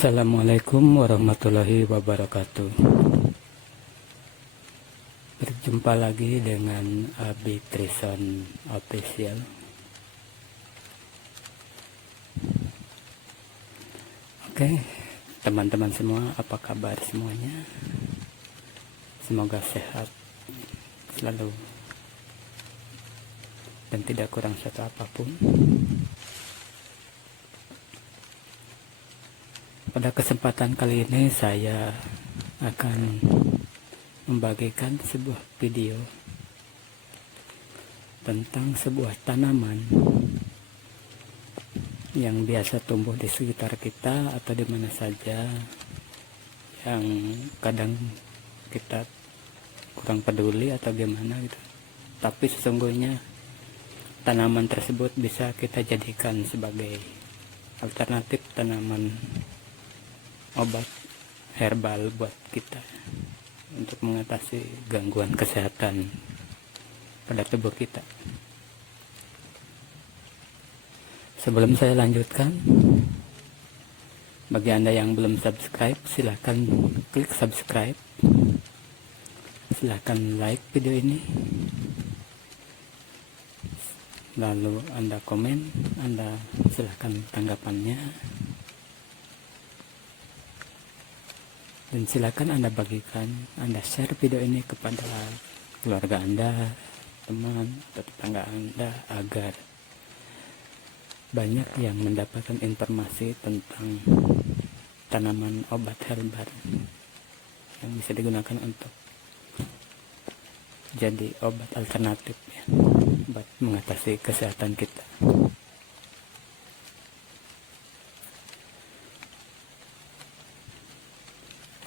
Assalamualaikum warahmatullahi wabarakatuh. Berjumpa lagi dengan Abi Trison Official. Oke, teman-teman semua, apa kabar semuanya? Semoga sehat selalu dan tidak kurang satu apapun. Pada kesempatan kali ini saya akan membagikan sebuah video tentang sebuah tanaman yang biasa tumbuh di sekitar kita atau di mana saja, yang kadang kita kurang peduli atau gimana gitu. Tapi sesungguhnya tanaman tersebut bisa kita jadikan sebagai alternatif tanaman obat herbal buat kita untuk mengatasi gangguan kesehatan pada tubuh kita. Sebelum saya lanjutkan, bagi Anda yang belum subscribe, silahkan klik subscribe, silahkan like video ini, lalu Anda komen, Anda silahkan tanggapannya, dan silakan Anda bagikan, Anda share video ini kepada keluarga Anda, teman atau tetangga Anda, agar banyak yang mendapatkan informasi tentang tanaman obat herbal yang bisa digunakan untuk jadi obat alternatif ya, buat mengatasi kesehatan kita.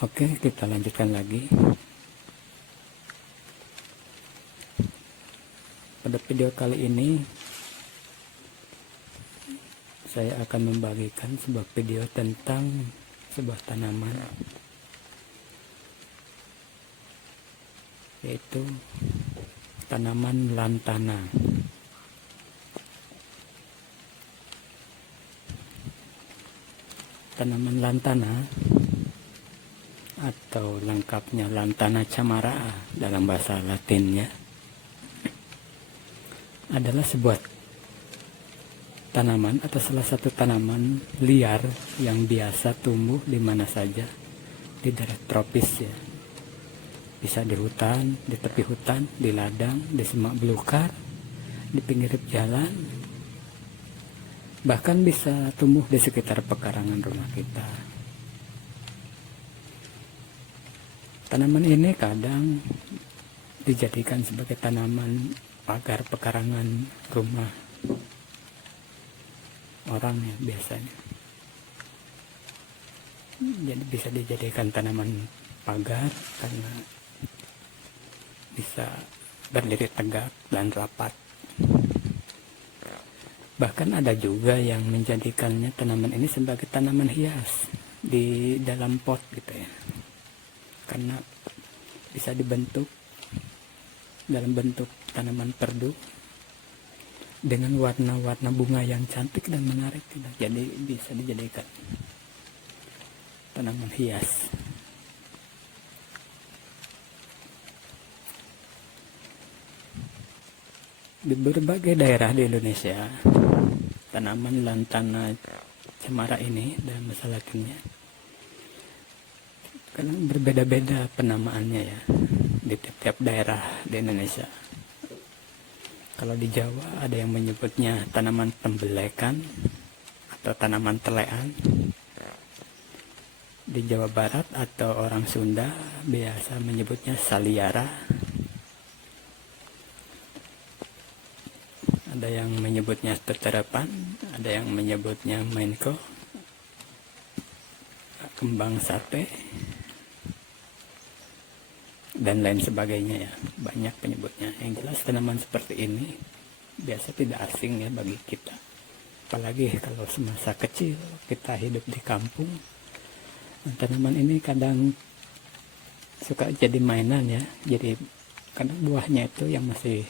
Oke, kita lanjutkan lagi. Pada video kali ini saya akan membagikan sebuah video tentang sebuah tanaman, yaitu tanaman lantana. Tanaman lantana atau lengkapnya Lantana camara dalam bahasa Latinnya adalah sebuah tanaman atau salah satu tanaman liar yang biasa tumbuh di mana saja di daerah tropis ya. Bisa di hutan, di tepi hutan, di ladang, di semak belukar, di pinggir jalan, bahkan bisa tumbuh di sekitar pekarangan rumah kita. Tanaman ini kadang dijadikan sebagai tanaman pagar pekarangan rumah orang ya biasanya. Jadi bisa dijadikan tanaman pagar karena bisa berdiri tegak dan rapat. Bahkan ada juga yang menjadikannya tanaman ini sebagai tanaman hias di dalam pot gitu ya. Karena bisa dibentuk dalam bentuk tanaman perdu dengan warna-warna bunga yang cantik dan menarik, jadi bisa dijadikan tanaman hias. Di berbagai daerah di Indonesia, tanaman Lantana camara ini dalam bahasa Latinnya karena berbeda-beda penamaannya ya di tiap-tiap daerah di Indonesia. Kalau di Jawa ada yang menyebutnya tanaman tembelekan atau tanaman telean. Di Jawa Barat atau orang Sunda biasa menyebutnya saliara. Ada yang menyebutnya teterapan, ada yang menyebutnya mainko, kembang sate, dan lain sebagainya ya, banyak penyebutnya. Yang jelas tanaman seperti ini biasa tidak asing ya bagi kita, apalagi kalau semasa kecil kita hidup di kampung. Tanaman ini kadang suka jadi mainan ya, jadi kadang buahnya itu yang masih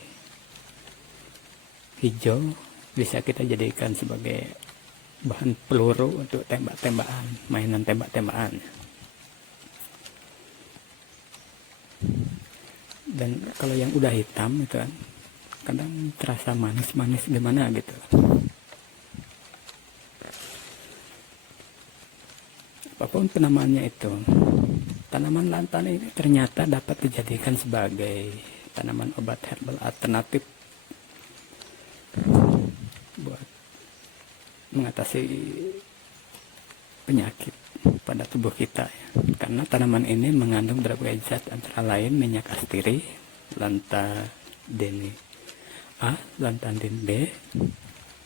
hijau bisa kita jadikan sebagai bahan peluru untuk tembak-tembakan, mainan tembak-tembakan. Dan kalau yang udah hitam itu kan kadang terasa manis-manis gimana gitu. Apapun penamaannya itu, tanaman lantan ini ternyata dapat dijadikan sebagai tanaman obat herbal alternatif buat mengatasi penyakit pada tubuh kita ya. Karena tanaman ini mengandung berbagai zat antara lain minyak astiri, lantadin A, lantadin B,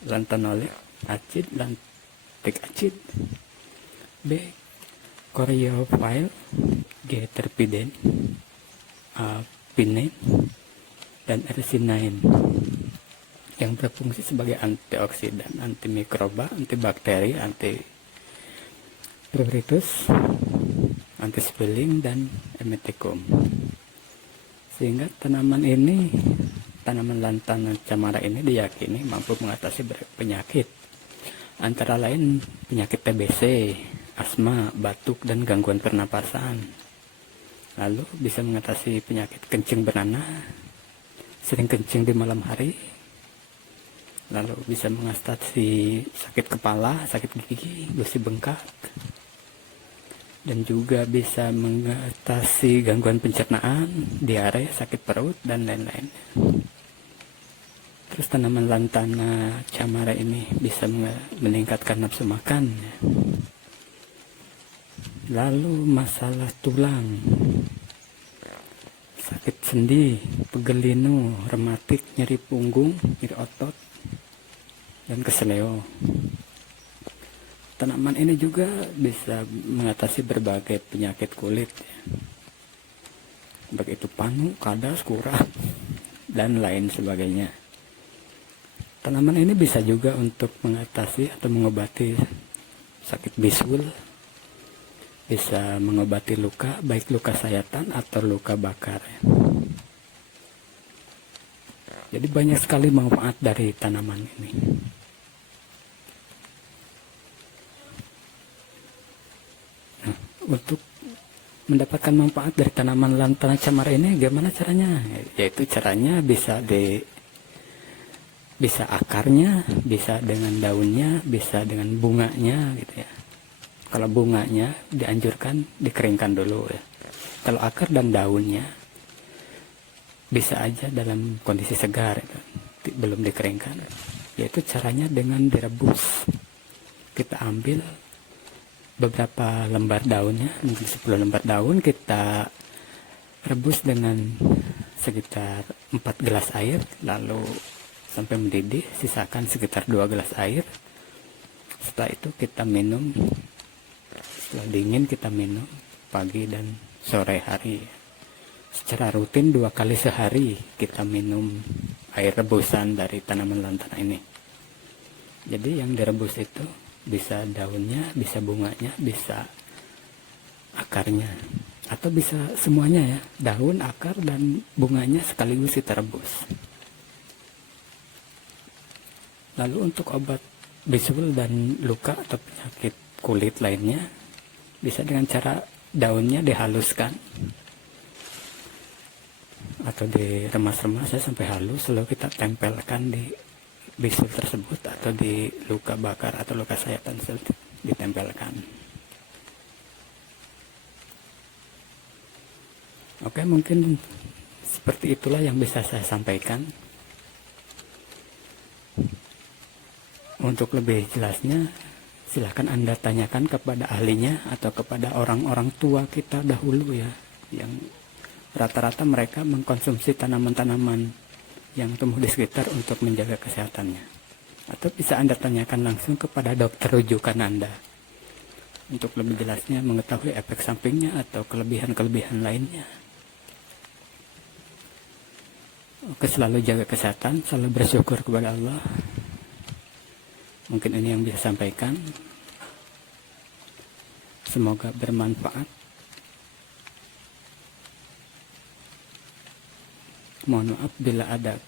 lantanolik acid, lantic acid, B, Choreophile, G, terpidin, A, pinene, dan ercinain yang berfungsi sebagai antioksidan, antimikroba, antibakteri, antipruritus, anti-swelling, dan emetikum. Sehingga tanaman lantan camara ini diyakini mampu mengatasi penyakit antara lain penyakit TBC, asma, batuk, dan gangguan pernapasan. Lalu bisa mengatasi penyakit kencing bernanah, sering kencing di malam hari. Lalu bisa mengatasi sakit kepala, sakit gigi, gusi bengkak. Dan juga bisa mengatasi gangguan pencernaan, diare, sakit perut, dan lain-lain. Terus tanaman lantana camara ini bisa meningkatkan nafsu makan. Lalu masalah tulang, sakit sendi, pegel linu, rematik, nyeri punggung, nyeri otot, dan keseleo. Tanaman ini juga bisa mengatasi berbagai penyakit kulit, baik itu panu, kadas, kurat, dan lain sebagainya. Tanaman ini bisa juga untuk mengatasi atau mengobati sakit bisul, bisa mengobati luka, baik luka sayatan atau luka bakar. Jadi banyak sekali manfaat dari tanaman ini. Nah, untuk mendapatkan manfaat dari tanaman lantana camara ini gimana caranya? Yaitu caranya bisa akarnya, bisa dengan daunnya, bisa dengan bunganya gitu ya. Kalau bunganya dianjurkan dikeringkan dulu ya. Kalau akar dan daunnya bisa aja dalam kondisi segar ya, belum dikeringkan. Yaitu caranya dengan direbus. Kita ambil beberapa lembar daunnya, mungkin 10 lembar daun, kita rebus dengan sekitar 4 gelas air, lalu sampai mendidih, sisakan sekitar 2 gelas air. Setelah itu kita minum, setelah dingin kita minum pagi dan sore hari. Secara rutin 2 kali sehari kita minum air rebusan dari tanaman lantana ini. Jadi yang direbus itu bisa daunnya, bisa bunganya, bisa akarnya, atau bisa semuanya ya, daun, akar, dan bunganya sekaligus kita rebus. Lalu untuk obat bisul dan luka atau penyakit kulit lainnya, bisa dengan cara daunnya dihaluskan atau diremas-remas sampai halus, lalu kita tempelkan di bisul tersebut atau di luka bakar atau luka sayatan ditempelkan. Oke, mungkin seperti itulah yang bisa saya sampaikan. Untuk lebih jelasnya, silahkan Anda tanyakan kepada ahlinya atau kepada orang-orang tua kita dahulu ya, yang rata-rata mereka mengkonsumsi tanaman-tanaman yang tumbuh di sekitar untuk menjaga kesehatannya. Atau bisa Anda tanyakan langsung kepada dokter rujukan Anda untuk lebih jelasnya mengetahui efek sampingnya atau kelebihan-kelebihan lainnya. Oke, selalu jaga kesehatan, selalu bersyukur kepada Allah. Mungkin ini yang bisa sampaikan. Semoga bermanfaat. Mohon maaf bila ada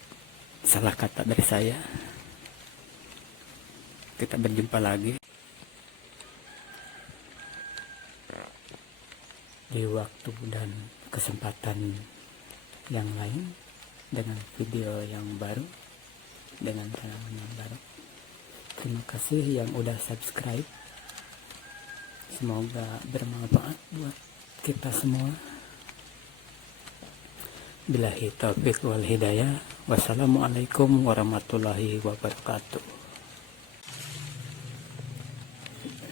salah kata dari saya. Kita berjumpa lagi. di waktu dan kesempatan yang lain dengan video yang baru, dengan pengalaman yang baru. Terima kasih yang udah subscribe. Semoga bermanfaat buat kita semua. Billahi taufiq wal hidayah. Wassalamualaikum warahmatullahi wabarakatuh.